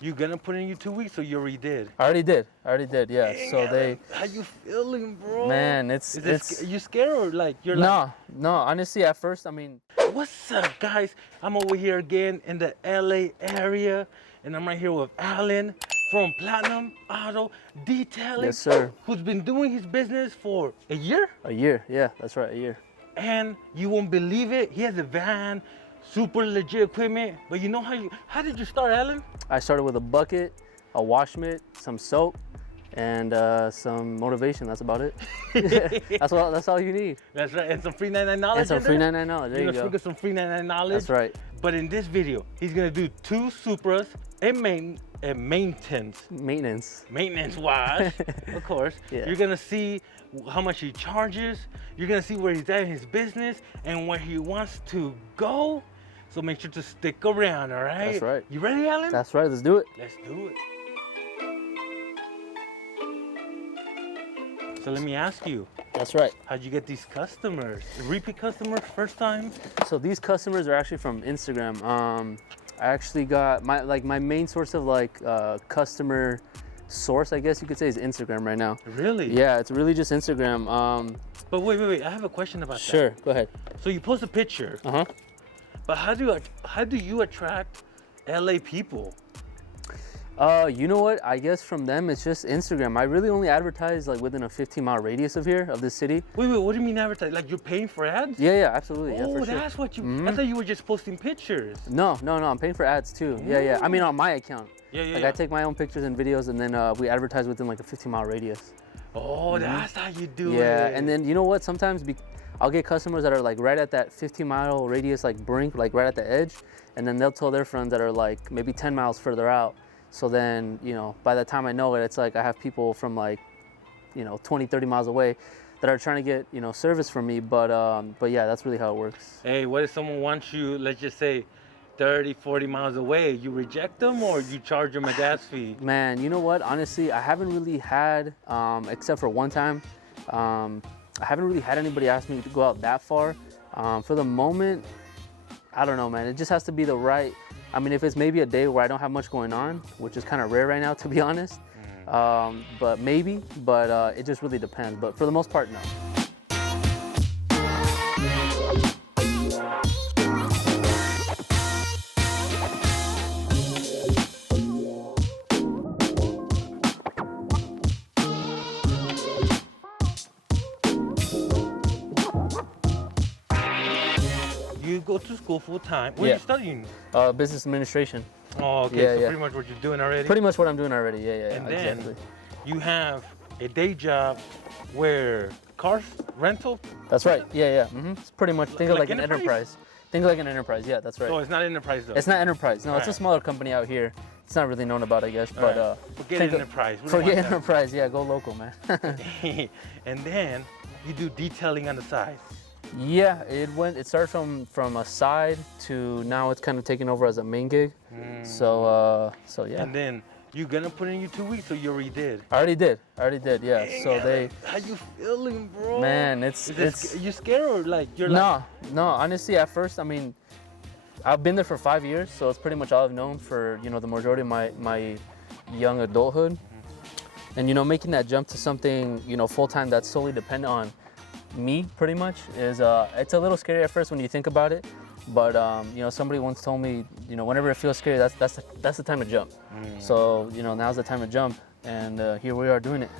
You gonna put in your 2 weeks, or you already did? I already did, yeah. Dang, So they... How you feeling, bro? Man, Are you scared, or like you're like... No, honestly, at first, I mean... What's up, guys? I'm over here again in the LA area, and I'm right here with Alan from Platinum Auto Detailing. Yes, sir. Who's been doing his business for a year? A year, yeah, that's right, a year. And you won't believe it, he has a van, super legit equipment. But you know how did you start, Alan? I started with a bucket, a wash mitt, some soap, and some motivation. That's about it. That's all you need. That's right, and some free 99 knowledge. And some free 99 knowledge. There you go. Some free 99 knowledge. That's right. But in this video, he's gonna do 2 Supras and maintenance wash, of course. Yeah. You're gonna see how much he charges. You're gonna see where he's at in his business and where he wants to go. So make sure to stick around, all right? That's right. You ready, Alan? That's right, let's do it. Let's do it. So let me ask you. That's right. How'd you get these customers? Repeat customers, first time? So these customers are actually from Instagram. I actually got my main source of customer source, I guess you could say, is Instagram right now. Really? Yeah, it's really just Instagram. But wait, I have a question about that. Sure, go ahead. So you post a picture. Uh-huh. But how do you attract LA people? You know what? I guess from them, it's just Instagram. I really only advertise like within a 15-mile radius of here, of this city. Wait, what do you mean advertise? Like you're paying for ads? Yeah, absolutely. Oh, yeah, for that's sure. what you, I thought you were just posting pictures. No, I'm paying for ads too. Yeah. I mean, on my account. Yeah. I take my own pictures and videos, and then we advertise within like a 15-mile radius. Oh, that's how you do it. Yeah, and then you know what? Sometimes I'll get customers that are like right at that 15-mile radius, like brink, like right at the edge, and then they'll tell their friends that are like maybe 10 miles further out. So then, by the time I know it, it's like I have people from like, 20, 30 miles away that are trying to get, service from me. But yeah, that's really how it works. Hey, what if someone wants you, let's just say 30, 40 miles away? You reject them or you charge them a gas fee? Man, you know what? Honestly, I haven't really had, except for one time, I haven't really had anybody ask me to go out that far. For the moment, I don't know, man. It just has to be the right... I mean, if it's maybe a day where I don't have much going on, which is kind of rare right now, to be honest, but maybe, it just really depends. But for the most part, no. You go to school full time. What are you studying? Business administration. Oh, okay. So pretty much what you're doing already? Pretty much what I'm doing already, yeah. And then exactly. You have a day job where cars rental? That's right, yeah. It's pretty much, think of like an enterprise. Think of like an enterprise, yeah, that's right. So it's not enterprise though? It's not enterprise, no, it's a smaller company out here. It's not really known about, I guess, but... Forget enterprise. Forget enterprise, yeah, go local, man. And then you do detailing on the side. Yeah, it started from a side to now it's kind of taken over as a main gig. So yeah. And then you gonna put in your 2 weeks, or you already did? I already did, yeah. Dang, so how you feeling, bro? Man, it's you scared or like you're like... No, honestly, at first, I mean, I've been there for 5 years, so it's pretty much all I've known for, the majority of my young adulthood. And, making that jump to something, full-time that's solely dependent on me, pretty much, is it's a little scary at first when you think about it. But, somebody once told me, whenever it feels scary, that's the time to jump. So, now's the time to jump, and here we are doing it.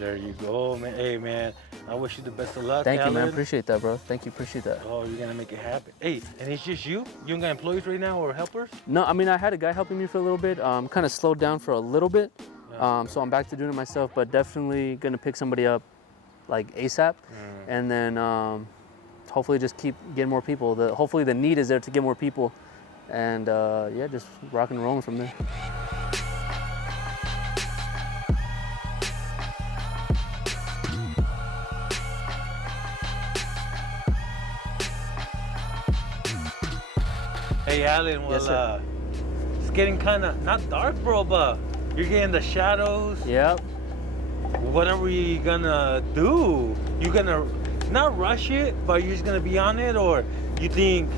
There you go, man. Hey, man, I wish you the best of luck. Thank Alan. you, man. Appreciate that, bro. Thank you. Appreciate that. Oh, you're gonna make it happen. Hey, and it's just you? You don't got employees right now or helpers? No, I mean, I had a guy helping me for a little bit. Kind of slowed down for a little bit. So I'm back to doing it myself, but definitely gonna pick somebody up like ASAP. And then hopefully just keep getting more people. Hopefully the need is there to get more people. And yeah, just rocking and rolling from there. Hey, Alan, well, yes, it's getting kind of, not dark, bro, but you're getting the shadows. Yep. What are we gonna do? You gonna not rush it, but you're just gonna be on it, or you think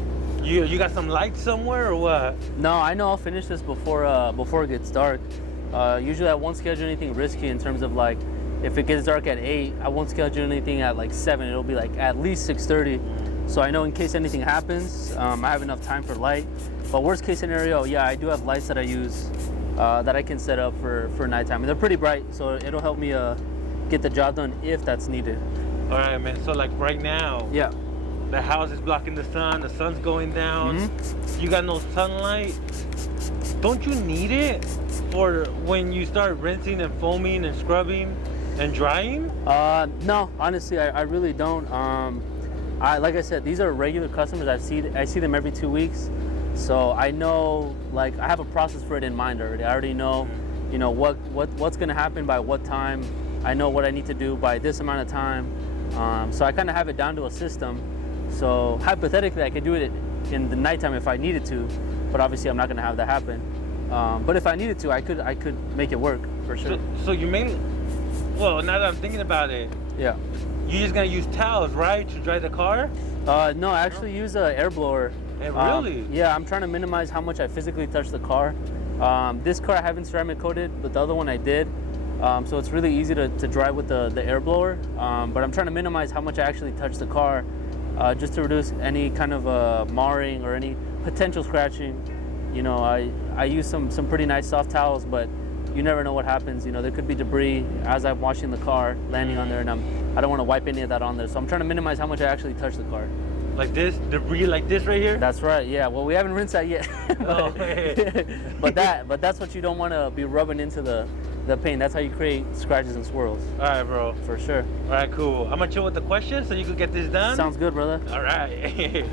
You got some lights somewhere or what? No, I know I'll finish this before it gets dark. Usually I won't schedule anything risky in terms of like, if it gets dark at 8, I won't schedule anything at like 7. It'll be like at least 6:30. So I know in case anything happens, I have enough time for light. But worst case scenario, yeah, I do have lights that I use that I can set up for nighttime. And they're pretty bright, so it'll help me get the job done if that's needed. All right, man. So like right now, Yeah. the house is blocking the sun's going down. You got no sunlight. Don't you need it for when you start rinsing and foaming and scrubbing and drying? No, honestly, I really don't. Like I said, these are regular customers. I see them every 2 weeks, so I know, like, I have a process for it in mind already. I already know, you know, what's gonna happen by what time. I know what I need to do by this amount of time. So I kind of have it down to a system. So hypothetically, I could do it in the nighttime if I needed to, but obviously I'm not gonna have that happen. But if I needed to, I could make it work for sure. So you mainly, well, now that I'm thinking about it, Yeah. you're just gonna use towels, right, to dry the car? No, I actually use an air blower. Really? Yeah, I'm trying to minimize how much I physically touch the car. This car I haven't ceramic coated, but the other one I did. So it's really easy to dry with the air blower. But I'm trying to minimize how much I actually touch the car, just to reduce any kind of marring or any potential scratching. You know, I use some pretty nice soft towels, but you never know what happens. You know, there could be debris as I'm washing the car landing on there, and I don't want to wipe any of that on there. So I'm trying to minimize how much I actually touch the car. Like this, debris like this right here? That's right. Yeah. Well, we haven't rinsed that yet. but that's what you don't want to be rubbing into the paint. That's how you create scratches and swirls. All right, bro. For sure. All right, cool. I'm gonna chill with the questions so you can get this done. Sounds good, brother. All right.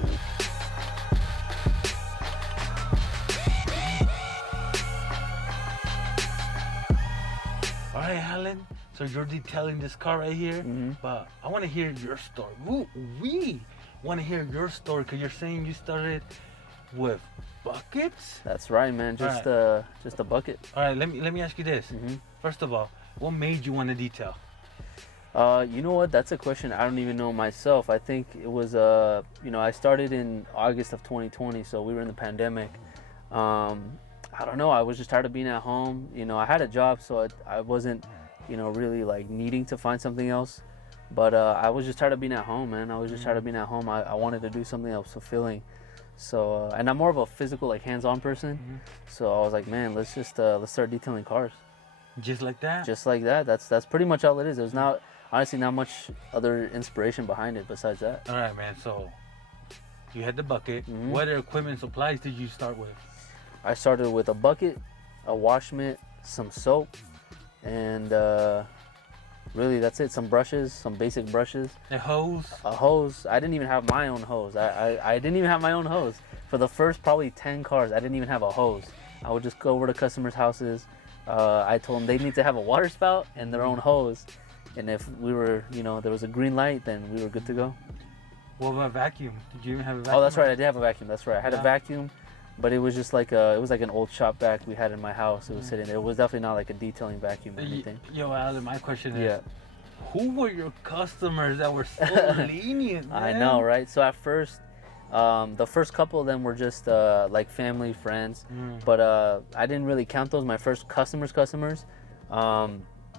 All right, Helen. So you're detailing this car right here, but I want to hear your story. We want to hear your story because you're saying you started with buckets. That's right, man. Just a bucket. All right, let me ask you this. First of all, what made you want to detail? You know what? That's a question I don't even know myself. I think it was you know, I started in August of 2020, so we were in the pandemic. I don't know. I was just tired of being at home. You know, I had a job, so I wasn't, you know, really like needing to find something else. But I was just tired of being at home, man. I was just tired of being at home. I wanted to do something that was fulfilling. So, and I'm more of a physical, like hands-on person. So I was like, man, let's start detailing cars. Just like that? Just like that. That's pretty much all it is. There's honestly not much other inspiration behind it besides that. All right, man. So you had the bucket. What other equipment and supplies did you start with? I started with a bucket, a wash mitt, some soap, and really that's it. Some brushes, some basic brushes. A hose? A hose. I didn't even have my own hose. I didn't even have my own hose. For the first probably 10 cars, I didn't even have a hose. I would just go over to customers' houses. I told them they need to have a water spout and their own hose. And if we were, you know, there was a green light, then we were good to go. What about vacuum? Did you even have a vacuum? Oh, that's right. I did have a vacuum. That's right. I had a vacuum, but it was just like it was like an old shop vac we had in my house. It was sitting there. It was definitely not like a detailing vacuum or anything. Yo, Alan, my question is, who were your customers that were so lenient, man? I know, right? So at first, the first couple of them were just like family, friends, but I didn't really count those. My first customers.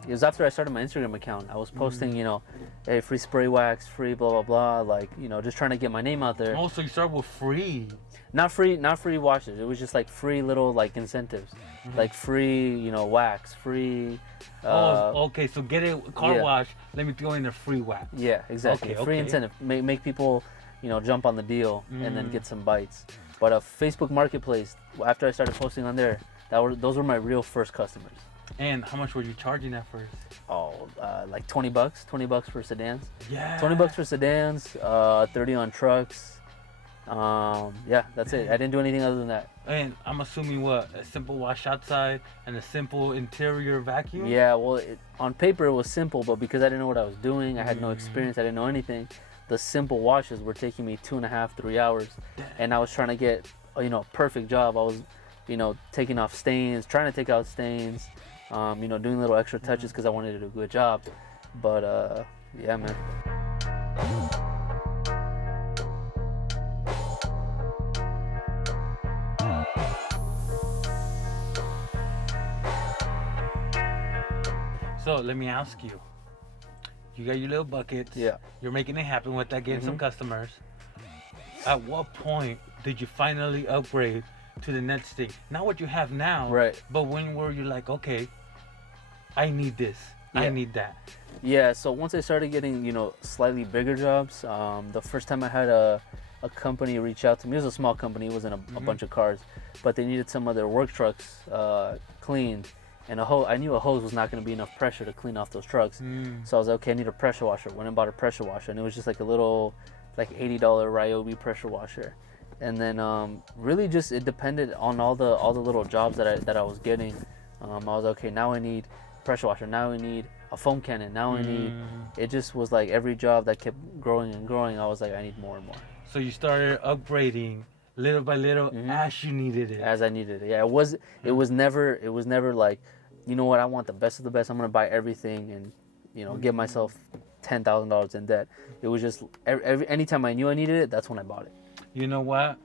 It was after I started my Instagram account. I was posting, you know, hey, free spray wax, free blah blah blah, like, you know, just trying to get my name out there. Oh, so you started with free? Not free washes. It was just like free little like incentives, like free, you know, wax, free. Okay, so get a car wash. Let me throw in a free wax. Yeah, exactly. Free incentive. Make people, you know, jump on the deal and then get some bites. But a Facebook Marketplace. After I started posting on there, those were my real first customers. And how much were you charging at first? Oh, like $20 for sedans. Yeah. $20 for sedans, 30 on trucks. Yeah, that's it. I didn't do anything other than that. And I'm assuming a simple wash outside and a simple interior vacuum? Yeah, well, on paper it was simple, but because I didn't know what I was doing, I had no experience, I didn't know anything. The simple washes were taking me 2.5, 3 hours, and I was trying to get, you know, a perfect job. I was, you know, taking off stains, trying to take out stains. You know, doing little extra touches because I wanted to do a good job. But yeah, man. So let me ask you. You got your little buckets. Yeah. You're making it happen with that, getting some customers. At what point did you finally upgrade to the next thing? Not what you have now. Right. But when were you like, okay, I need this. I need that. Yeah, so once I started getting, you know, slightly bigger jobs, the first time I had a company reach out to me, it was a small company, it wasn't a bunch of cars, but they needed some of their work trucks cleaned, and I knew a hose was not going to be enough pressure to clean off those trucks. So I was like, okay, I need a pressure washer. Went and bought a pressure washer, and it was just like a little, like $80 Ryobi pressure washer. And then really just it depended on all the little jobs that I was getting. I was like, okay, now I need pressure washer, now I need a foam cannon, now I need, it just was like every job that kept growing and growing, I was like, I need more and more. So you started upgrading little by little as you needed it. As I needed it. Yeah, it was never like, you know what, I want the best of the best, I'm gonna buy everything and, you know, get myself $10,000 in debt. It was just anytime I knew I needed it, that's when I bought it. You know what?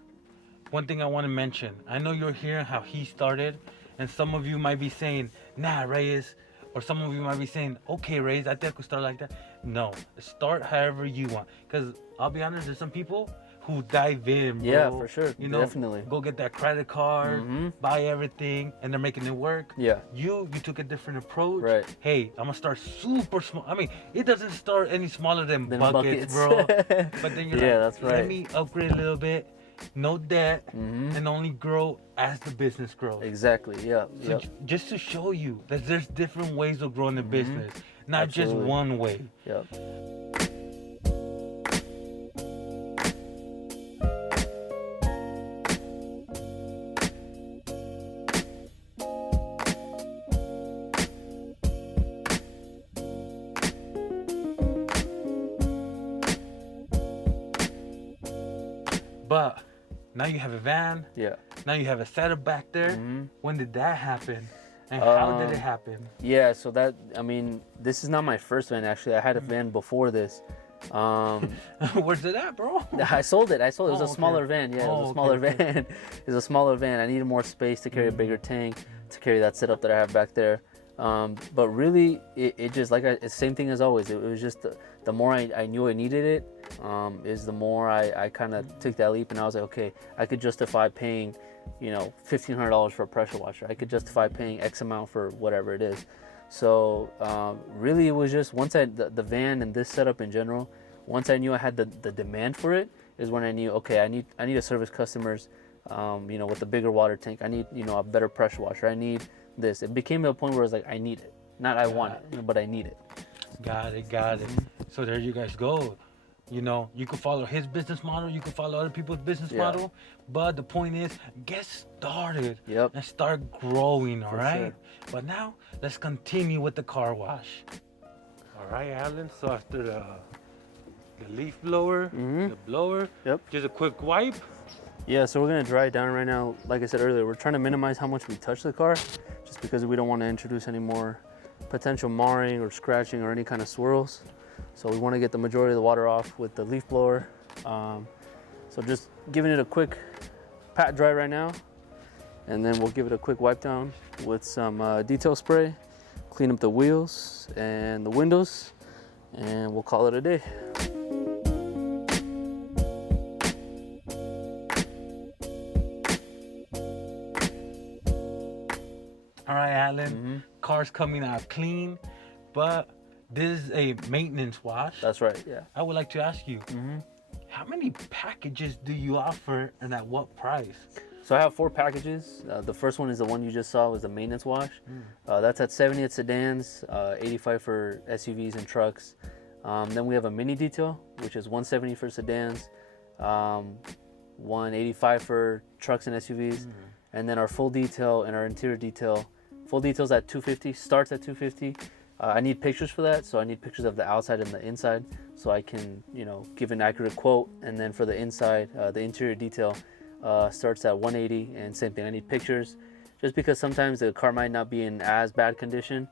One thing I want to mention. I know you're hearing how he started, and some of you might be saying, nah, Reyes, or some of you might be saying, okay, Reyes, I think I could start like that. No, start however you want. Because I'll be honest, there's some people who dive in, bro. Yeah, for sure. You know, definitely. Go get that credit card, buy everything, and they're making it work. Yeah. You took a different approach. Right. Hey, I'm gonna start super small. I mean, it doesn't start any smaller than buckets, bro. But then you're yeah, like, that's right. Let me upgrade a little bit, no debt, and only grow as the business grows. Exactly. Yeah. So just to show you that there's different ways of growing the business, not just one way. Yep. But now you have a van. Yeah. Now you have a setup back there. When did that happen? And how did it happen? Yeah, so this is not my first van actually. I had a van before this. Where's it at, bro? I sold it. It was a okay. smaller van. Yeah, it was a smaller van. It was a smaller van. I needed more space to carry a bigger tank, to carry that setup that I have back there. But really, it just it's the same thing as always. It was just the more I knew I needed it, is the more I kind of took that leap, and I was like, okay, I could justify paying, you know, $1,500 for a pressure washer. I could justify paying X amount for whatever it is. So really, it was just once the van and this setup in general, once I knew I had the demand for it, is when I knew, okay, I need to service customers, you know, with a bigger water tank. I need, you know, a better pressure washer. I need this. It became a point where I was like, I need it. Not I want it, but I need it. Got it. So there you guys go. You know, you can follow his business model, you can follow other people's business model, but the point is, get started and start growing, all right? Sure. But now, let's continue with the car wash. All right, Alan, so after the leaf blower, the blower, just a quick wipe. Yeah, so we're gonna dry it down right now. Like I said earlier, we're trying to minimize how much we touch the car, just because we don't want to introduce any more potential marring or scratching or any kind of swirls. So we want to get the majority of the water off with the leaf blower. So just giving it a quick pat dry right now, and then we'll give it a quick wipe down with some detail spray, clean up the wheels and the windows, and we'll call it a day. All right, Alan, car's coming out clean, but this is a maintenance wash. That's right, yeah. I would like to ask you, how many packages do you offer and at what price? So I have 4 packages. The first one is the one you just saw, was the maintenance wash. That's at 70 at sedans, 85 for SUVs and trucks. Then we have a mini detail, which is 170 for sedans, 185 for trucks and SUVs. And then our full detail and our interior detail. Full detail's at 250, starts at 250. I need pictures for that, so I need pictures of the outside and the inside, so I can, you know, give an accurate quote. And then for the inside, the interior detail starts at 180, and same thing, I need pictures, just because sometimes the car might not be in as bad condition,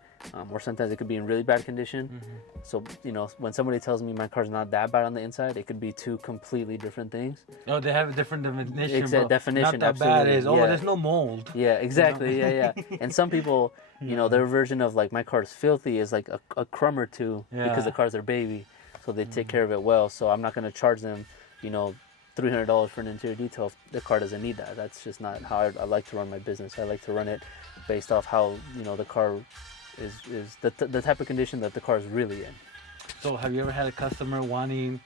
or sometimes it could be in really bad condition. So, you know, when somebody tells me my car's not that bad on the inside, it could be two completely different things. Oh, they have a different definition. Exact definition. Not that bad is, there's no mold. Yeah, exactly. You know? Yeah. And some people, you know, their version of like my car's filthy is like a crumb or two because the car's their baby. So they take care of it well. So I'm not going to charge them, you know, $300 for an interior detail if the car doesn't need that. That's just not how I like to run my business. I like to run it based off how, you know, the car is the type of condition that the car is really in. So have you ever had a customer wanting,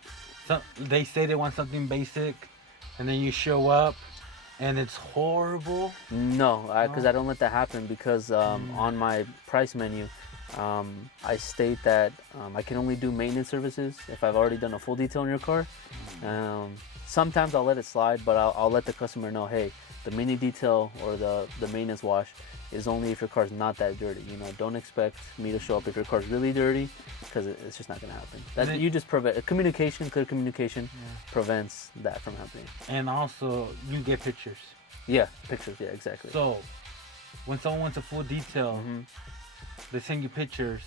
they say they want something basic, and then you show up and it's horrible? No, because I don't let that happen, because on my price menu, I state that I can only do maintenance services if I've already done a full detail on your car. Sometimes I'll let it slide, but I'll let the customer know, hey, the mini detail or the maintenance wash is only if your car's not that dirty. You know, don't expect me to show up if your car's really dirty, because it's just not going to happen. You just prevent communication. Clear communication prevents that from happening. And also, you get pictures. Yeah, pictures. Yeah, exactly. So, when someone wants a full detail, they send you pictures.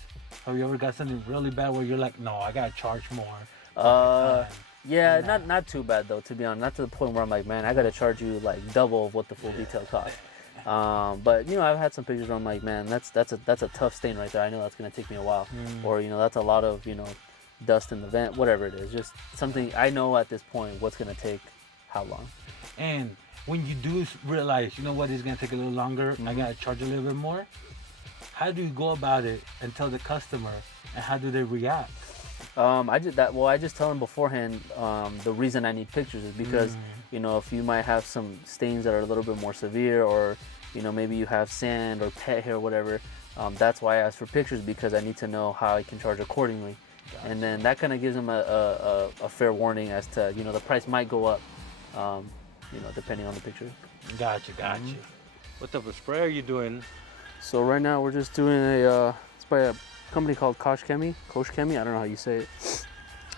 Have you ever got something really bad where you're like, no, I gotta charge more? Yeah, not too bad though, to be honest. Not to the point where I'm like, man, I gotta charge you like double of what the full detail costs. But you know, I've had some pictures where I'm like, man, that's a tough stain right there. I know that's gonna take me a while, or you know, that's a lot of, you know, dust in the vent, whatever it is. Just something I know at this point what's gonna take how long. And when you do realize, you know what, it's gonna take a little longer, I gotta charge a little bit more. How do you go about it and tell the customer, and how do they react? I just tell them beforehand. The reason I need pictures is because you know, if you might have some stains that are a little bit more severe, or you know, maybe you have sand or pet hair or whatever, that's why I ask for pictures, because I need to know how I can charge accordingly. Gotcha. And then that kind of gives them a fair warning as to, you know, the price might go up, you know, depending on the picture. Gotcha. What type of spray are you doing? So right now we're just doing it's by a company called Kosh Chemi. I don't know how you say it,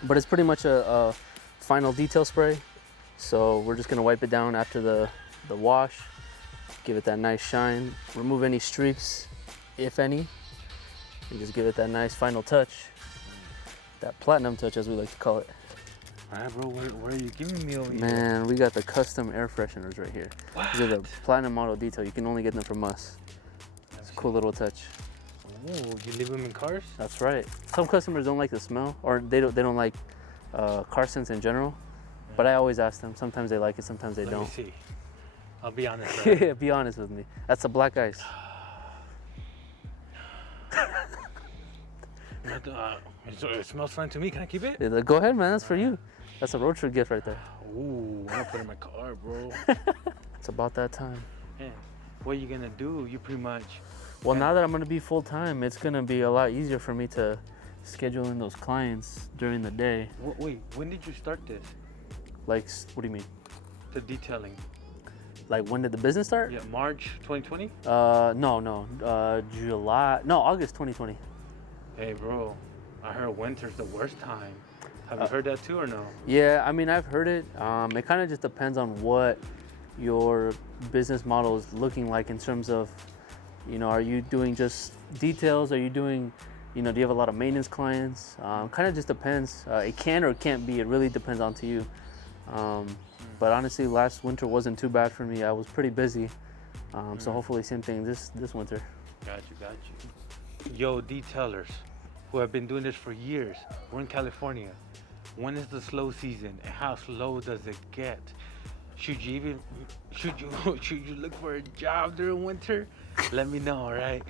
but it's pretty much a final detail spray. So we're just gonna wipe it down after the wash, give it that nice shine, remove any streaks, if any, and just give it that nice final touch, that platinum touch as we like to call it. All right, bro, where are you giving me over here? Man, we got the custom air fresheners right here. What? These are the platinum model detail. You can only get them from us. It's a cool little touch. Oh, you leave them in cars? That's right. Some customers don't like the smell, or they don't like car scents in general. But I always ask them. Sometimes they like it, sometimes they don't. Let me see. I'll be honest. Right? Yeah, be honest with me. That's the black ice. It smells fine to me. Can I keep it? Yeah, go ahead, man. That's for you. That's a road trip gift right there. Ooh, I'm gonna put it in my car, bro. It's about that time. Man, what are you gonna do? You pretty much. Well, now that I'm gonna be full time, it's gonna be a lot easier for me to schedule in those clients during the day. Wait, when did you start this? Like, what do you mean? The detailing. Like, when did the business start? Yeah, March 2020? No. July. No, August 2020. Hey, bro. I heard winter's the worst time. Have you heard that too or no? Yeah, I mean, I've heard it. It kind of just depends on what your business model is looking like in terms of, you know, are you doing just details? Are you doing, you know, do you have a lot of maintenance clients? Kind of just depends. It can or it can't be. It really depends on to you. But honestly, last winter wasn't too bad for me. I was pretty busy. So hopefully same thing this winter. Got you. Yo, detailers who have been doing this for years. We're in California. When is the slow season and how slow does it get? Should you look for a job during winter? Let me know, all right?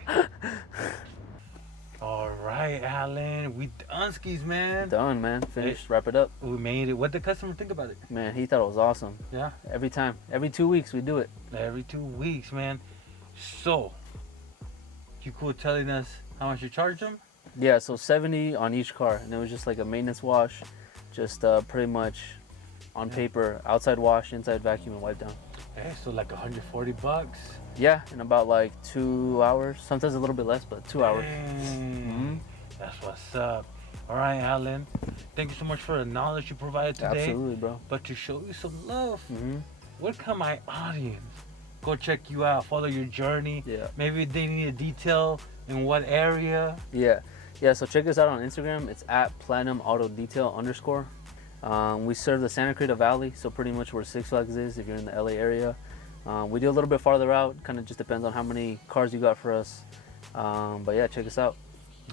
All right, Alan, we done skis, man. Done, man. Finished. Wrap it up. We made it. What did the customer think about it? Man, he thought it was awesome. Yeah. Every time. Every 2 weeks we do it. Every 2 weeks, man. So, you cool telling us how much you charge them? Yeah, so 70 on each car, and it was just like a maintenance wash, just pretty much on paper, outside wash, inside vacuum, and wipe down. Hey, so like $140. Yeah, in about like 2 hours, sometimes a little bit less, but 2 hours. That's what's up. All right, Alan. Thank you so much for the knowledge you provided today. Absolutely, bro. But to show you some love, where can my audience go check you out, follow your journey. Yeah. Maybe they need a detail in what area. Yeah. So check us out on Instagram. It's at Platinum Auto Detail _. We serve the Santa Cruz Valley, so pretty much where Six Flags is if you're in the LA area. We do a little bit farther out, kind of just depends on how many cars you got for us. But yeah, check us out.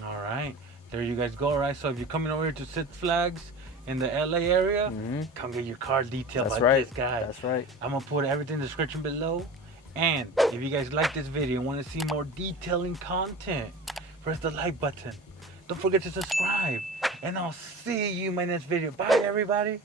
All right, there you guys go. All right, so if you're coming over here to Six Flags in the LA area, come get your car detailed by this guy. That's right. I'm gonna put everything in the description below. And if you guys like this video and want to see more detailing content, press the like button. Don't forget to subscribe. And I'll see you in my next video. Bye, everybody.